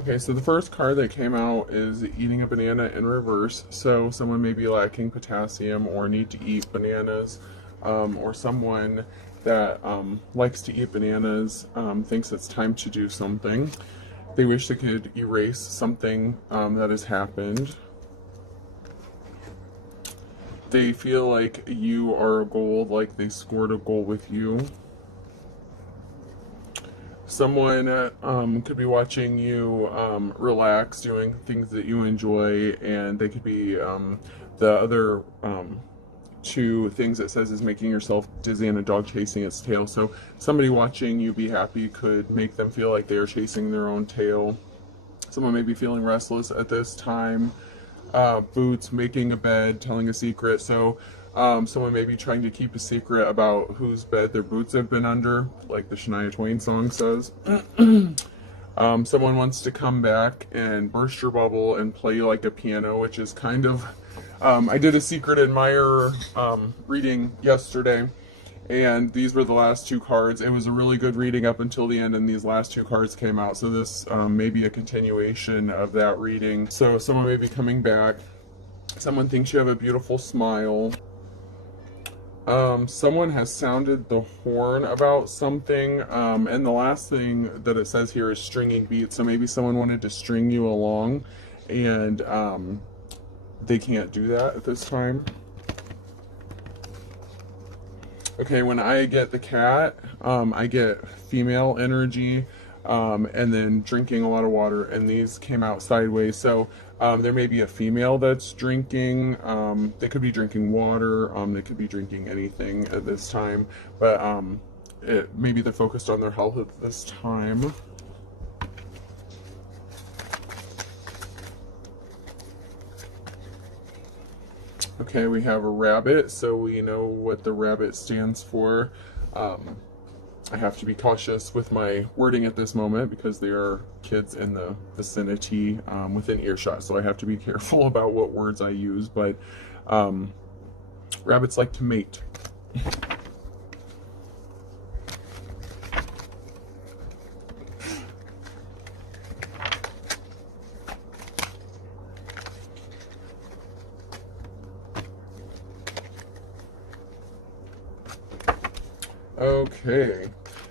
Okay, so the first card that came out is eating a banana in reverse. So someone may be lacking potassium or need to eat bananas, or someone that likes to eat bananas thinks it's time to do something. They wish they could erase something that has happened. They feel like you are a goal, like they scored a goal with you. Someone could be watching you relax, doing things that you enjoy, and they could be the other two things it says is making yourself dizzy and a dog chasing its tail. So somebody watching you be happy could make them feel like they are chasing their own tail. Someone may be feeling restless at this time. Boots, making a bed, telling a secret. So someone may be trying to keep a secret about whose bed their boots have been under, like the Shania Twain song says. Someone wants to come back and burst your bubble and play you like a piano, which is kind of. I did a secret admirer reading yesterday, and these were the last two cards. It was a really good reading up until the end, and these last two cards came out. So this may be a continuation of that reading. So someone may be coming back. Someone thinks you have a beautiful smile. Someone has sounded the horn about something, and the last thing that it says here is stringing beats. So maybe someone wanted to string you along, and they can't do that at this time. Okay, when I get the cat, I get female energy, and then drinking a lot of water, and these came out sideways. So there may be a female that's drinking. They could be drinking water. They could be drinking anything at this time, but maybe they're focused on their health at this time. Okay, we have a rabbit, so we know what the rabbit stands for. I have to be cautious with my wording at this moment because there are kids in the vicinity within earshot, so I have to be careful about what words I use, but rabbits like to mate. Okay,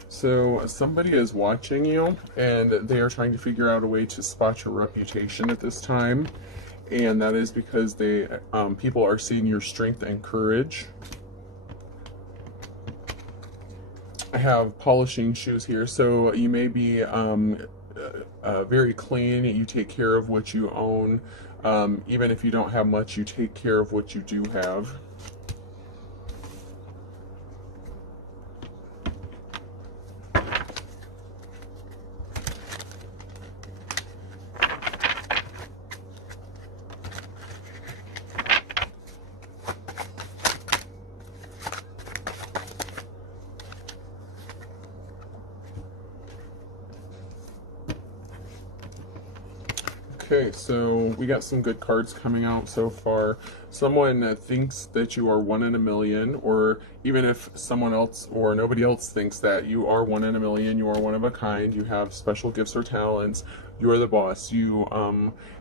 so somebody is watching you and they are trying to figure out a way to spot your reputation at this time, and that is because people are seeing your strength and courage. I have polishing shoes here, so you may be very clean. You take care of what you own. Even if you don't have much, you take care of what you do have. Okay, so we got some good cards coming out so far. Someone thinks that you are 1 in a million, or even if someone else or nobody else thinks that you are 1 in a million, you are one of a kind, you have special gifts or talents, you are the boss, you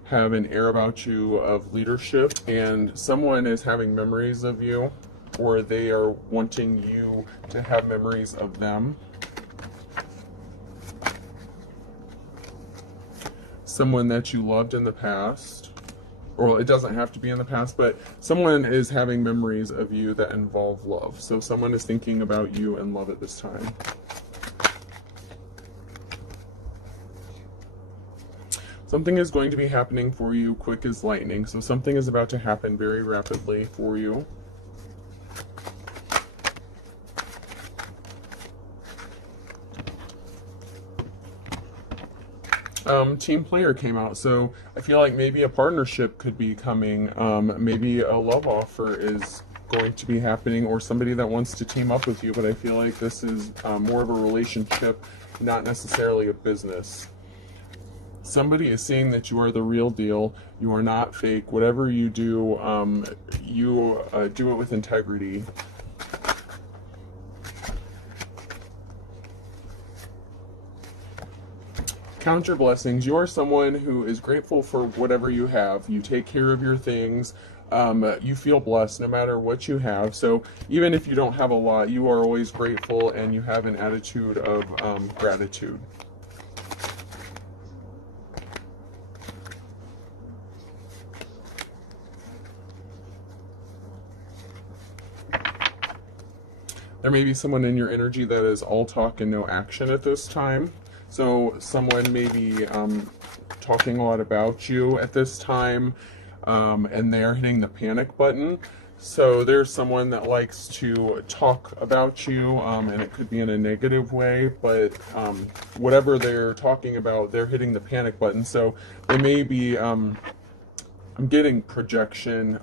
have an air about you of leadership, and someone is having memories of you, or they are wanting you to have memories of them. Someone that you loved in the past, or it doesn't have to be in the past, but someone is having memories of you that involve love. So someone is thinking about you and love at this time. Something is going to be happening for you quick as lightning. So something is about to happen very rapidly for you. Team player came out, so I feel like maybe a partnership could be coming. Maybe a love offer is going to be happening, or somebody that wants to team up with you, but I feel like this is more of a relationship, not necessarily a business. Somebody is saying that you are the real deal, you are not fake. Whatever you do, you do it with integrity. count your blessings. You are someone who is grateful for whatever you have. You take care of your things. You feel blessed no matter what you have. So even if you don't have a lot, you are always grateful and you have an attitude of gratitude. There may be someone in your energy that is all talk and no action at this time. So someone may be talking a lot about you at this time, and they're hitting the panic button. So there's someone that likes to talk about you, and it could be in a negative way, but whatever they're talking about, they're hitting the panic button. So they may be, I'm getting projection.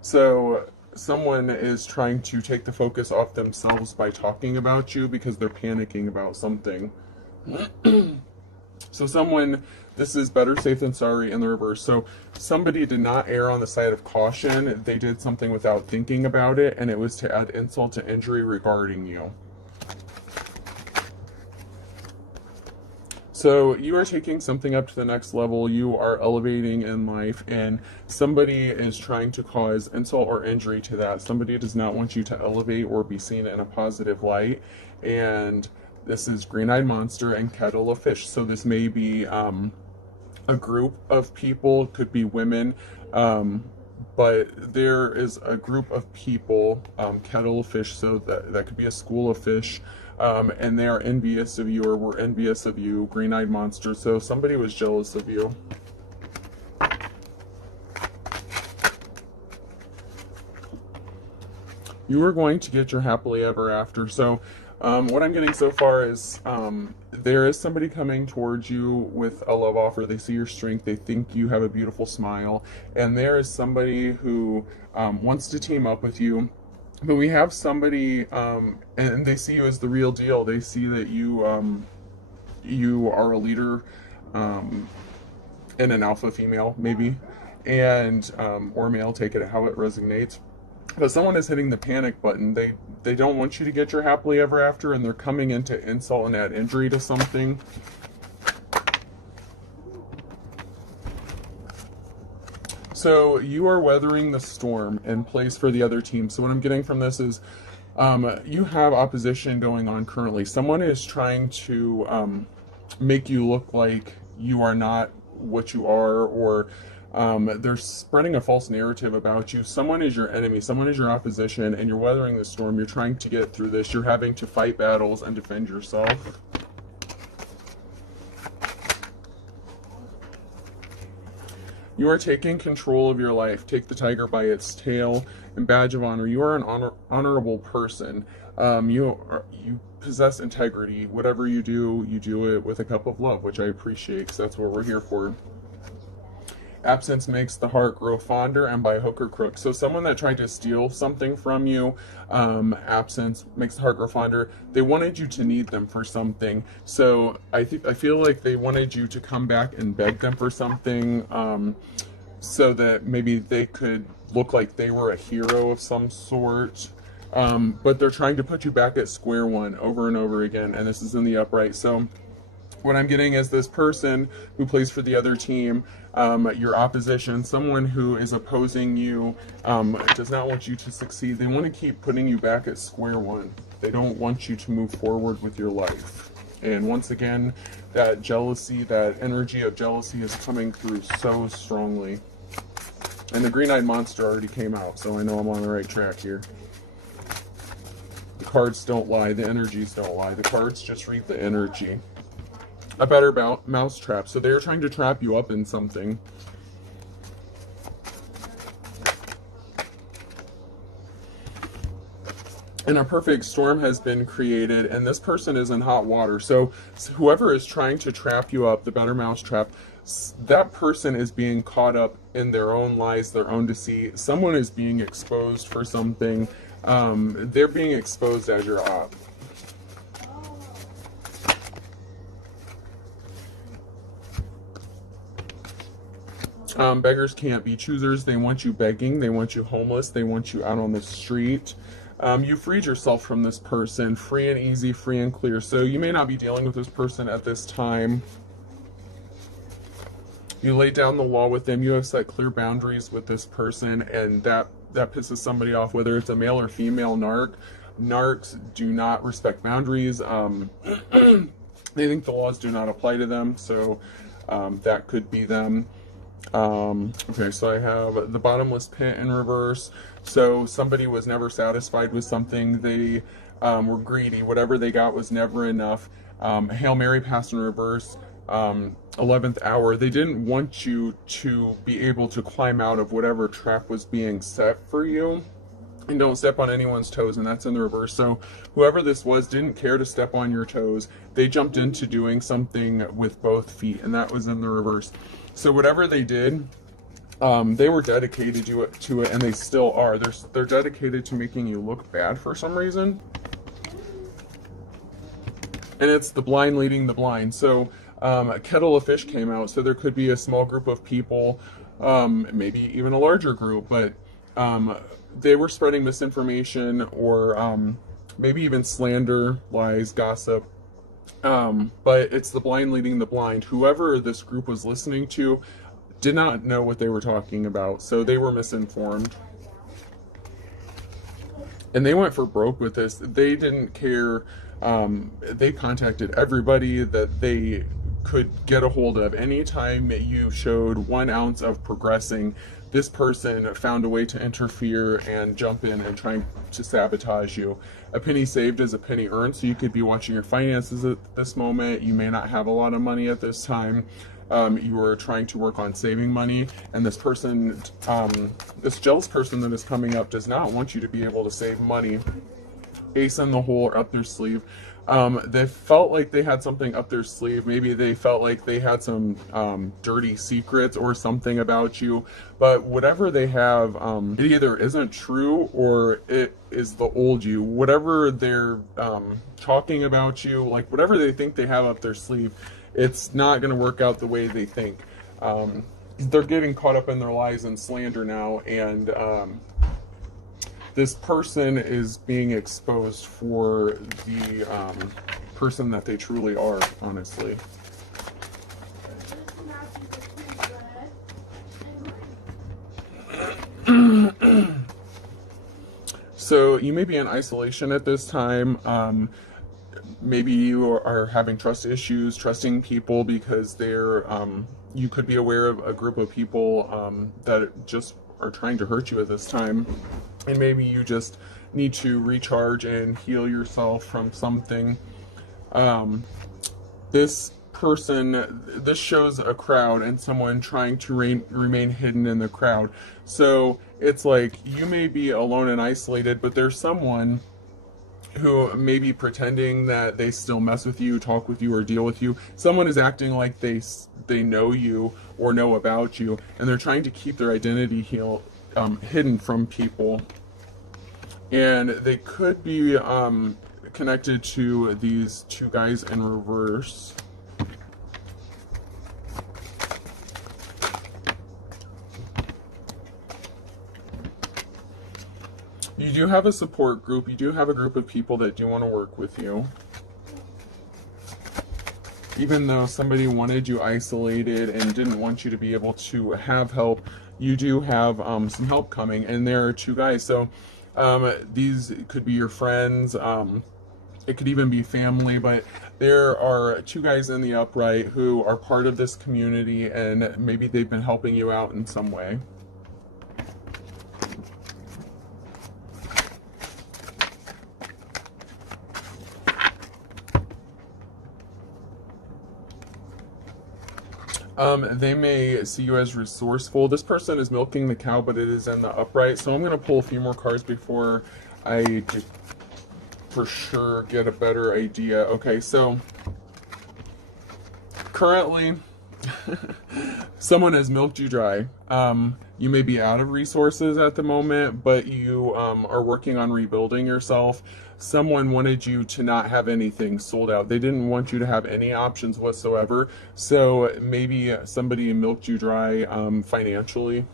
So someone is trying to take the focus off themselves by talking about you because they're panicking about something. So someone, this is better safe than sorry in the reverse. So somebody did not err on the side of caution. They did something without thinking about it, and it was to add insult to injury regarding you. So you are taking something up to the next level. You are elevating in life, and somebody is trying to cause insult or injury to that. Somebody does not want you to elevate or be seen in a positive light. And this is green-eyed monster and kettle of fish. So this may be a group of people, could be women, but there is a group of people, kettle of fish, so that could be a school of fish. And they are envious of you, or were envious of you, green-eyed monster. So somebody was jealous of you. You are going to get your happily ever after. So what I'm getting so far is there is somebody coming towards you with a love offer. They see your strength. They think you have a beautiful smile. And there is somebody who wants to team up with you. But we have somebody, and they see you as the real deal. They see that you you are a leader, and an alpha female, maybe, and or male, take it how it resonates. But someone is hitting the panic button. They don't want you to get your happily ever after, and they're coming in to insult and add injury to something. So you are weathering the storm and plays for the other team. So what I'm getting from this is you have opposition going on currently. Someone is trying to make you look like you are not what you are, or they're spreading a false narrative about you. Someone is your enemy. Someone is your opposition, and you're weathering the storm. You're trying to get through this. You're having to fight battles and defend yourself. You are taking control of your life. Take the tiger by its tail and badge of honor. You are an honorable person. You possess integrity. Whatever you do it with a cup of love, which I appreciate, because that's what we're here for. Absence makes the heart grow fonder, and by hook or crook. So someone that tried to steal something from you, absence makes the heart grow fonder. They wanted you to need them for something. So I feel like they wanted you to come back and beg them for something, so that maybe they could look like they were a hero of some sort. But they're trying to put you back at square one over and over again, and this is in the upright. So what I'm getting is this person who plays for the other team, your opposition, someone who is opposing you, does not want you to succeed. They want to keep putting you back at square one. They don't want you to move forward with your life. And once again, that jealousy, that energy of jealousy is coming through so strongly. And the green-eyed monster already came out, so I know I'm on the right track here. The cards don't lie. The energies don't lie. The cards just read the energy. A better mouse trap. So they're trying to trap you up in something. And a perfect storm has been created, and this person is in hot water. So whoever is trying to trap you up, the better mouse trap, that person is being caught up in their own lies, their own deceit. Someone is being exposed for something. They're being exposed as your op. Beggars can't be choosers. They want you begging. They want you homeless. They want you out on the street. You freed yourself from this person, free and easy, free and clear. So you may not be dealing with this person at this time. You lay down the law with them. You have set clear boundaries with this person, and that pisses somebody off, whether it's a male or female narc. Narcs do not respect boundaries. They think the laws do not apply to them, so that could be them. Okay, so I have the bottomless pit in reverse. So somebody was never satisfied with something. They were greedy. Whatever they got was never enough. Hail Mary passed in reverse. 11th hour. They didn't want you to be able to climb out of whatever trap was being set for you. And don't step on anyone's toes, and that's in the reverse. So whoever this was didn't care to step on your toes. They jumped into doing something with both feet, and that was in the reverse. So whatever they did, they were dedicated to it, and they still are. They're dedicated to making you look bad for some reason. And it's the blind leading the blind. So a kettle of fish came out, so there could be a small group of people, maybe even a larger group, but they were spreading misinformation or maybe even slander, lies, gossip. But it's the blind leading the blind. Whoever this group was listening to did not know what they were talking about, so they were misinformed. And they went for broke with this. They didn't care. They contacted everybody that they could get a hold of. Anytime you showed 1 ounce of progressing, this person found a way to interfere and jump in and try to sabotage you. A penny saved is a penny earned, so you could be watching your finances at this moment. You may not have a lot of money at this time. You are trying to work on saving money, and this person, this jealous person that is coming up does not want you to be able to save money. Ace in the hole or up their sleeve. They felt like they had something up their sleeve. Maybe they felt like they had some dirty secrets or something about you. But whatever they have, it either isn't true or it is the old you. Whatever they're talking about you, like whatever they think they have up their sleeve, it's not going to work out the way they think. They're getting caught up in their lies and slander now, and this person is being exposed for the person that they truly are, honestly. So you may be in isolation at this time. Maybe you are having trust issues, trusting people because they're, you could be aware of a group of people that just are trying to hurt you at this time. And maybe you just need to recharge and heal yourself from something. This person, this shows a crowd and someone trying to remain hidden in the crowd. So it's like you may be alone and isolated, but there's someone who may be pretending that they still mess with you, talk with you, or deal with you. Someone is acting like they know you or know about you, and they're trying to keep their identity hidden from people. And they could be connected to these 2 guys in reverse. You do have a support group. You do have a group of people that do want to work with you. Even though somebody wanted you isolated and didn't want you to be able to have help, you do have some help coming. And there are 2 guys. So these could be your friends. It could even be family. But there are 2 guys in the upright who are part of this community, and maybe they've been helping you out in some way. They may see you as resourceful. This person is milking the cow, but it is in the upright. So I'm going to pull a few more cards before I for sure get a better idea. Okay, so currently someone has milked you dry. You may be out of resources at the moment, but you are working on rebuilding yourself. Someone wanted you to not have anything sold out. They didn't want you to have any options whatsoever. So maybe somebody milked you dry financially.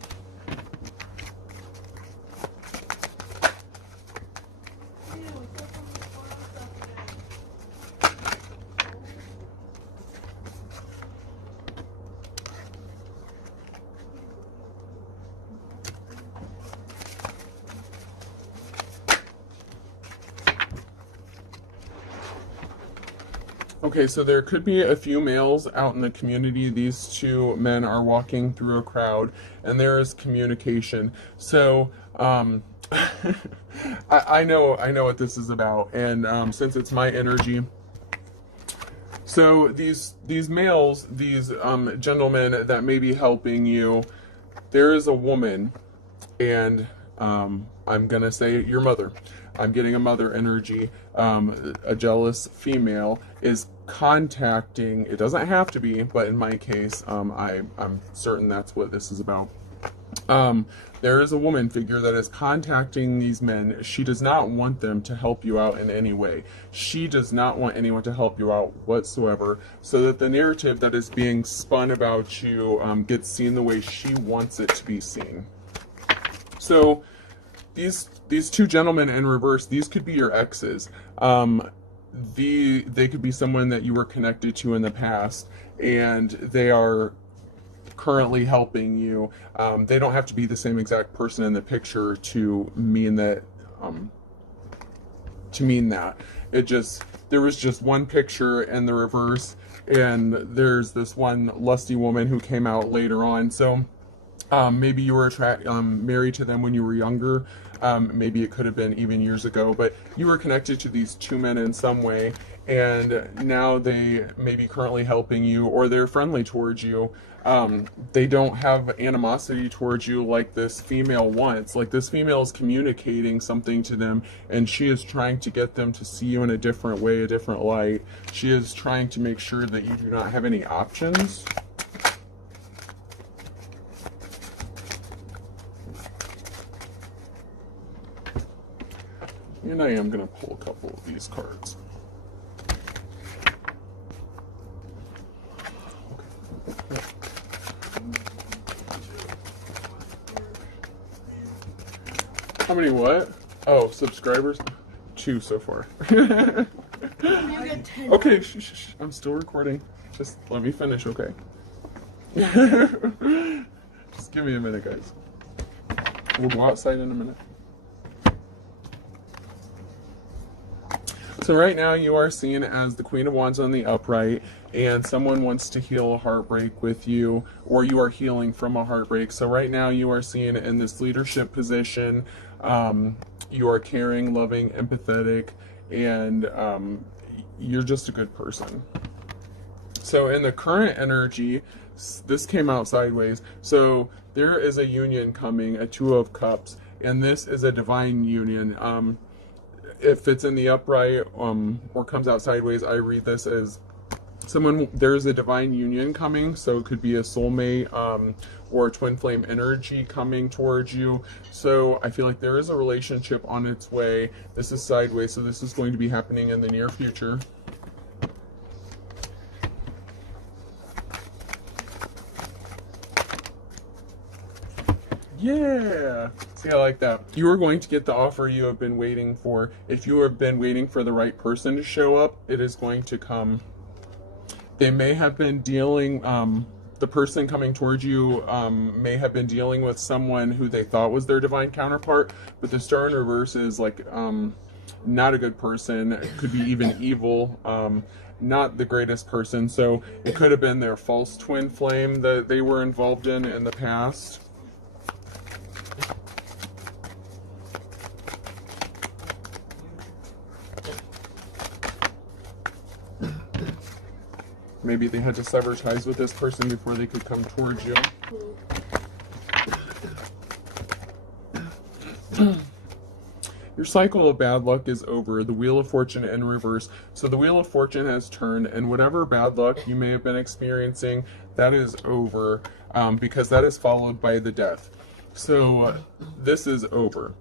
Okay, so there could be a few males out in the community. These two men are walking through a crowd, and there is communication. So, I know what this is about, and since it's my energy, so these males, these gentlemen that may be helping you, there is a woman, and I'm gonna say your mother. I'm getting a mother energy. A jealous female is contacting. It doesn't have to be, but in my case, I'm certain that's what this is about. There is a woman figure that is contacting these men. She does not want them to help you out in any way. She does not want anyone to help you out whatsoever, so that the narrative that is being spun about you gets seen the way she wants it to be seen. So these two gentlemen in reverse, these could be your exes. They could be someone that you were connected to in the past, and they are currently helping you. They don't have to be the same exact person in the picture to mean that. There was just one picture in the reverse, and there's this one lusty woman who came out later on. So maybe you were married to them when you were younger. Maybe it could have been even years ago, but you were connected to these two men in some way, and now they may be currently helping you, or they're friendly towards you. They don't have animosity towards you like this female wants. Like, this female is communicating something to them, and she is trying to get them to see you in a different way, a different light. She is trying to make sure that you do not have any options. And I am going to pull a couple of these cards. Okay. How many what? Oh, subscribers? 2 so far. Okay, shh. I'm still recording. Just let me finish, okay? Just give me a minute, guys. We'll go outside in a minute. So right now you are seen as the Queen of Wands on the upright, and someone wants to heal a heartbreak with you, or you are healing from a heartbreak. So right now you are seen in this leadership position. You are caring, loving, empathetic, and you're just a good person. So in the current energy, this came out sideways. So there is a union coming, a 2 of Cups, and this is a divine union. If it's in the upright or comes out sideways, I read this as there's a divine union coming. So it could be a soulmate or a twin flame energy coming towards you. So I feel like there is a relationship on its way. This is sideways, so this is going to be happening in the near future. Yeah! See, I like that. You are going to get the offer you have been waiting for. If you have been waiting for the right person to show up, it is going to come. They may have been dealing, the person coming towards you may have been dealing with someone who they thought was their divine counterpart, but the Star in reverse is like not a good person. It could be even evil. Not the greatest person. So it could have been their false twin flame that they were involved in the past. Maybe they had to sever ties with this person before they could come towards you. Your cycle of bad luck is over. The Wheel of Fortune in reverse. So the Wheel of Fortune has turned, and whatever bad luck you may have been experiencing, that is over, because that is followed by the Death. So this is over.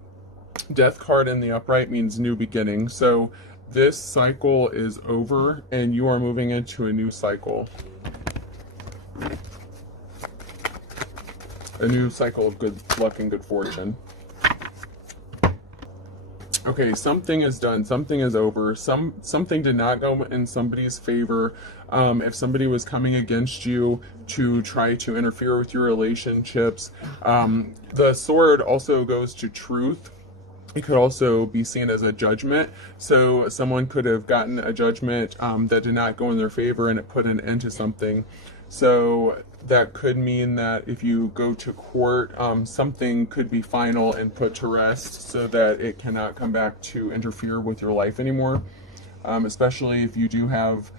Death card in the upright means new beginning. So this cycle is over, and you are moving into a new cycle. A new cycle of good luck and good fortune. Okay, something is done. Something is over. Something did not go in somebody's favor. If somebody was coming against you to try to interfere with your relationships, the sword also goes to truth. It could also be seen as a judgment. So someone could have gotten a judgment that did not go in their favor, and it put an end to something. So that could mean that if you go to court, something could be final and put to rest so that it cannot come back to interfere with your life anymore. Especially if you do have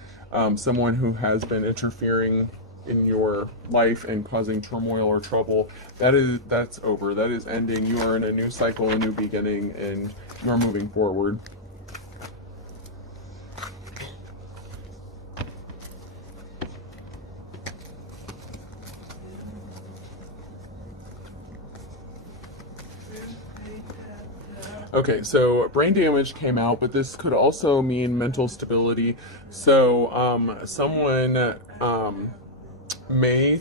someone who has been interfering in your life and causing turmoil or trouble. That's over. That is ending. You are in a new cycle, a new beginning, and you are moving forward. Okay, so brain damage came out, but this could also mean mental stability. So someone may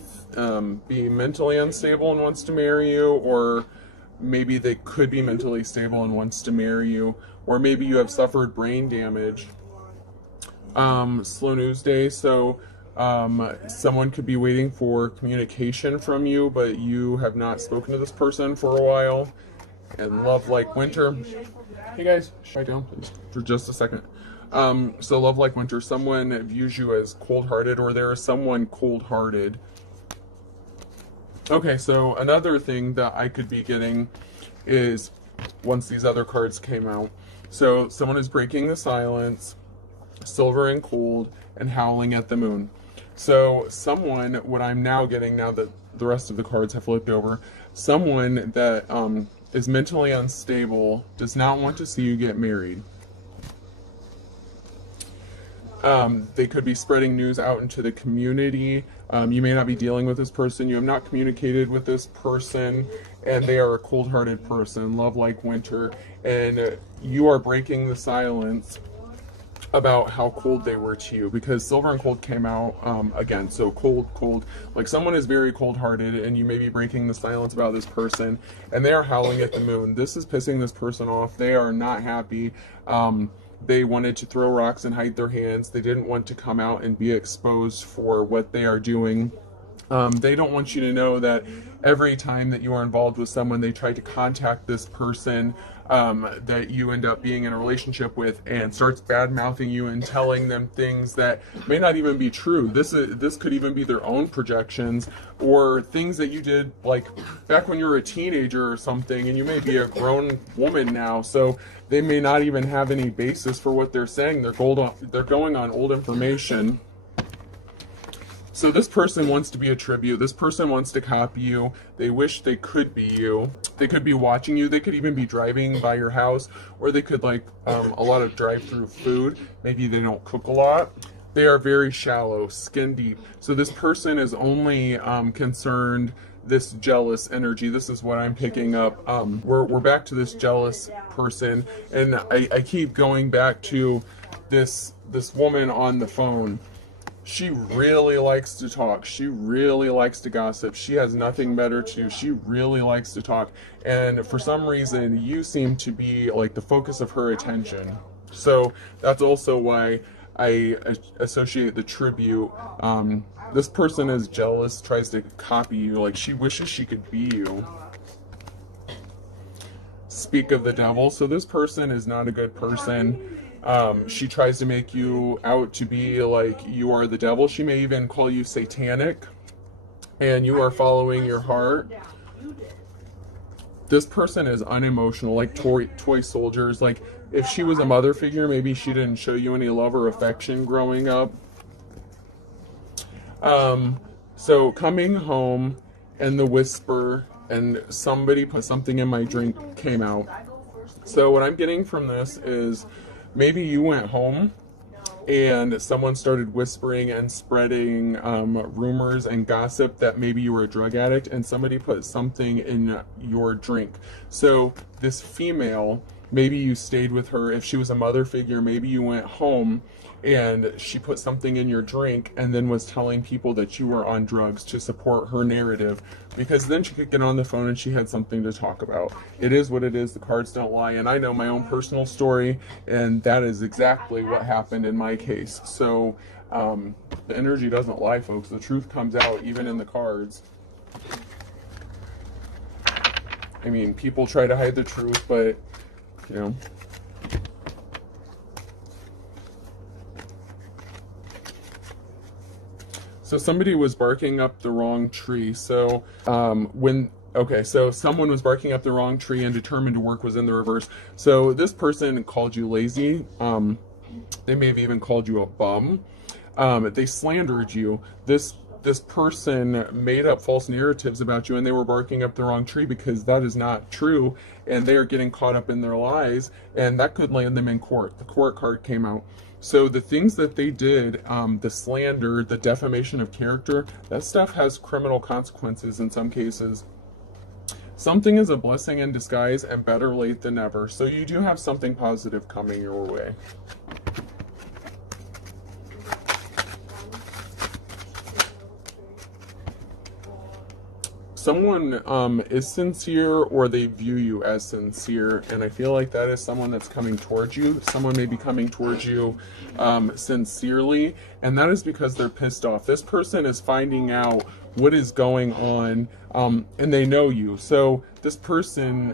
be mentally unstable and wants to marry you, or maybe they could be mentally stable and wants to marry you, or maybe you have suffered brain damage. Slow news day. So someone could be waiting for communication from you, but you have not spoken to this person for a while. And love like winter. Hey guys, quiet down please for just a second. So love like winter, someone views you as cold-hearted, or there is someone cold-hearted. Okay, so another thing that I could be getting is, once these other cards came out, so someone is breaking the silence, silver and cold, and howling at the moon. So someone, what I'm now getting, now that the rest of the cards have flipped over, someone that is mentally unstable, does not want to see you get married. They could be spreading news out into the community. You may not be dealing with this person. You have not communicated with this person, and they are a cold-hearted person, love like winter, and you are breaking the silence about how cold they were to you, because silver and cold came out again. So cold, like someone is very cold-hearted, and you may be breaking the silence about this person, and they are howling at the moon. This is pissing this person off. They are not happy. They wanted to throw rocks and hide their hands. They didn't want to come out and be exposed for what they are doing. They don't want you to know that every time that you are involved with someone, they try to contact this person that you end up being in a relationship with, and starts bad-mouthing you and telling them things that may not even be true. This could even be their own projections, or things that you did like back when you were a teenager or something, and you may be a grown woman now, so they may not even have any basis for what they're saying. They're going on old information. So this person wants to be a tribute. This person wants to copy you. They wish they could be you. They could be watching you. They could even be driving by your house, or they could like a lot of drive-through food. Maybe they don't cook a lot. They are very shallow, skin deep. So this person is only concerned, this jealous energy. This is what I'm picking up. We're back to this jealous person, and I keep going back to this woman on the phone. She really likes to talk. She really likes to gossip. She has nothing better to do. She really likes to talk. And for some reason, you seem to be like the focus of her attention. So that's also why I associate the tribute. This person is jealous, tries to copy you. Like she wishes she could be you. Speak of the devil. So this person is not a good person. She tries to make you out to be like you are the devil. She may even call you satanic, and you are following your heart. This person is unemotional, like toy soldiers. Like if she was a mother figure, maybe she didn't show you any love or affection growing up. So coming home, and the whisper, and somebody put something in my drink came out. So what I'm getting from this is, maybe you went home and someone started whispering and spreading rumors and gossip that maybe you were a drug addict, and somebody put something in your drink. So this female, maybe you stayed with her. If she was a mother figure, maybe you went home and she put something in your drink and then was telling people that you were on drugs to support her narrative, because then she could get on the phone and she had something to talk about. It is what it is. The cards don't lie, and I know my own personal story, and that is exactly what happened in my case. So the energy doesn't lie, folks. The truth comes out even in the cards. I mean, people try to hide the truth, but you know. So somebody was barking up the wrong tree. So so someone was barking up the wrong tree and determined to work was in the reverse. So this person called you lazy. They may have even called you a bum. They slandered you. This person made up false narratives about you, and they were barking up the wrong tree because that is not true, and they are getting caught up in their lies, and that could land them in court. The court card came out. So the things that they did, the slander, the defamation of character, that stuff has criminal consequences in some cases. Something is a blessing in disguise, and better late than never. So you do have something positive coming your way. Someone is sincere, or they view you as sincere, and I feel like that is someone that's coming towards you. Someone may be coming towards you sincerely, and that is because they're pissed off. This person is finding out what is going on, and they know you. So this person,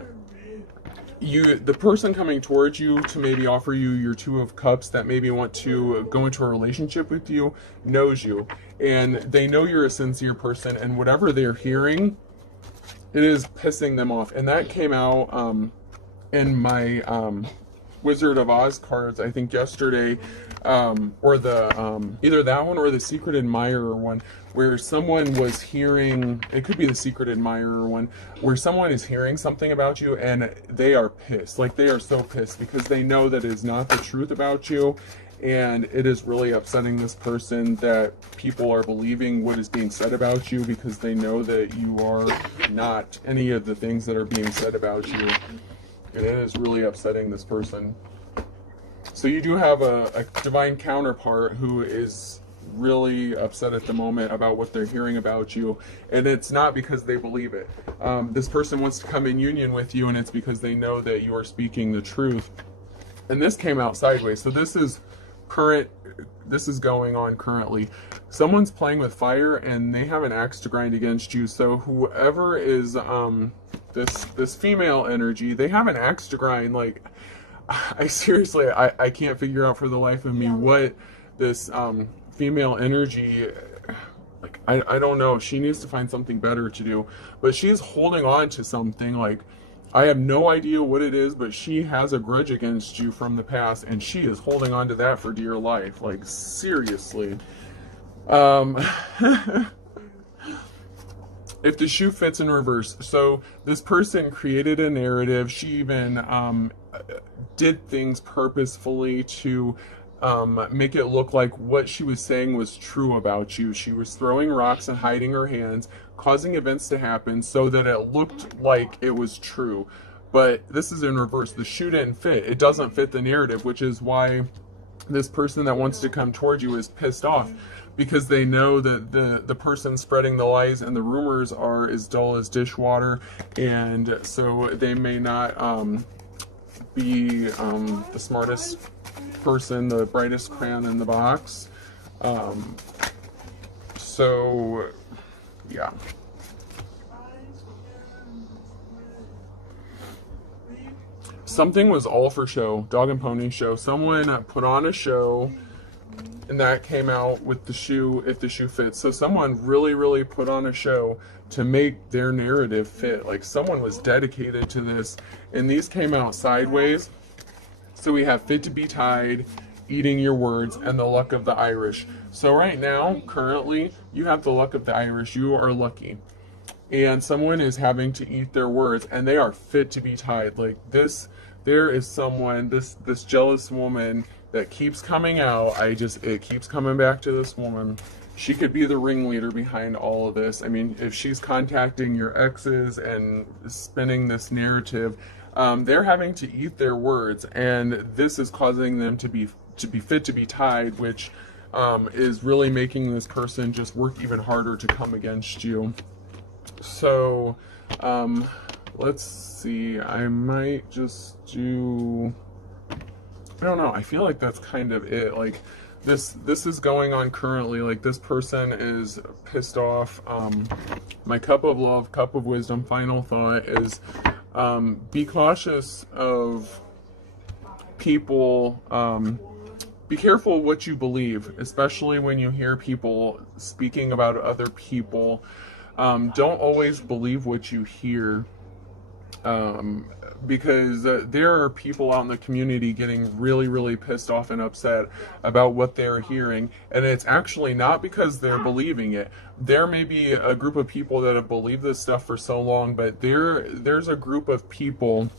the person coming towards you to maybe offer you your Two of Cups, that maybe want to go into a relationship with you, knows you, and they know you're a sincere person, and whatever they're hearing, it is pissing them off. And that came out in my Wizard of Oz cards, I think yesterday, or the either that one or the Secret Admirer one, where someone was hearing, it could be the Secret Admirer one, where someone is hearing something about you and they are pissed. Like, they are so pissed because they know that it is not the truth about you, and it is really upsetting this person that people are believing what is being said about you, because they know that you are not any of the things that are being said about you. And it is really upsetting this person. So you do have a divine counterpart who is really upset at the moment about what they're hearing about you, and it's not because they believe it. This person wants to come in union with you, and it's because they know that you are speaking the truth. And this came out sideways, so this is going on currently. Someone's playing with fire, and they have an axe to grind against you. So whoever is this female energy, they have an axe to grind. Like, I seriously, I can't figure out for the life of me what this female energy, like, I don't know. She needs to find something better to do, but she's holding on to something. Like, I have no idea what it is, but she has a grudge against you from the past, and she is holding on to that for dear life. Like, seriously. If the shoe fits in reverse, so this person created a narrative. She even did things purposefully to make it look like what she was saying was true about you. She was throwing rocks and hiding her hands, causing events to happen so that it looked like it was true. But this is in reverse. The shoe didn't fit. It doesn't fit the narrative, which is why this person that wants to come toward you is pissed off, because they know that the person spreading the lies and the rumors are as dull as dishwater, and so they may not be the smartest person, the brightest crayon in the box. So yeah. Something was all for show, dog and pony show. Someone put on a show, and that came out with the shoe, if the shoe fits. So someone really put on a show to make their narrative fit. Like, someone was dedicated to this, and these came out sideways. So we have fit to be tied, eating your words, and the luck of the Irish. So right now, currently, you have the luck of the Irish. You are lucky. And someone is having to eat their words, and they are fit to be tied. Like, this, there is someone, this jealous woman that keeps coming out. It keeps coming back to this woman. She could be the ringleader behind all of this. I mean, if she's contacting your exes and spinning this narrative, they're having to eat their words, and this is causing them to be fit to be tied, which is really making this person just work even harder to come against you. So let's see, I might just do, I don't know, I feel like that's kind of it. Like, this is going on currently. Like, this person is pissed off. My cup of love, cup of wisdom, final thought is, be cautious of people, be careful what you believe, especially when you hear people speaking about other people. Don't always believe what you hear, because there are people out in the community getting really, really pissed off and upset about what they're hearing, and it's actually not because they're believing it. There may be a group of people that have believed this stuff for so long, but there's a group of people,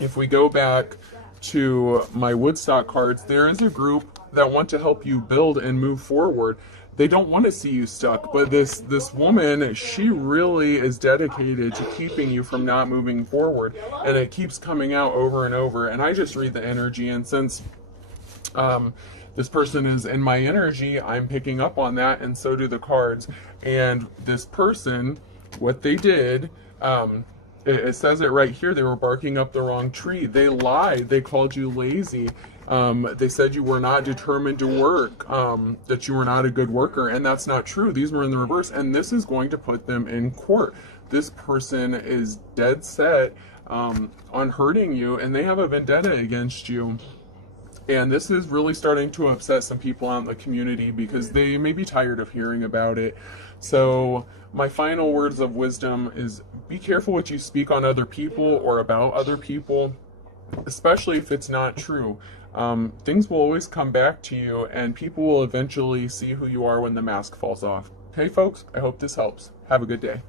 if we go back to my Woodstock cards, there is a group that want to help you build and move forward. They don't want to see you stuck, but this woman, she really is dedicated to keeping you from not moving forward, and it keeps coming out over and over. And I just read the energy, and since this person is in my energy, I'm picking up on that, and so do the cards. And this person, what they did, it says it right here, they were barking up the wrong tree. They lied. They called you lazy. They said you were not determined to work, that you were not a good worker, and that's not true. These were in the reverse, and this is going to put them in court. This person is dead set on hurting you, and they have a vendetta against you. And this is really starting to upset some people out in the community because they may be tired of hearing about it. So my final words of wisdom is be careful what you speak on other people or about other people, especially if it's not true. Things will always come back to you, and people will eventually see who you are when the mask falls off. Okay, folks, I hope this helps. Have a good day.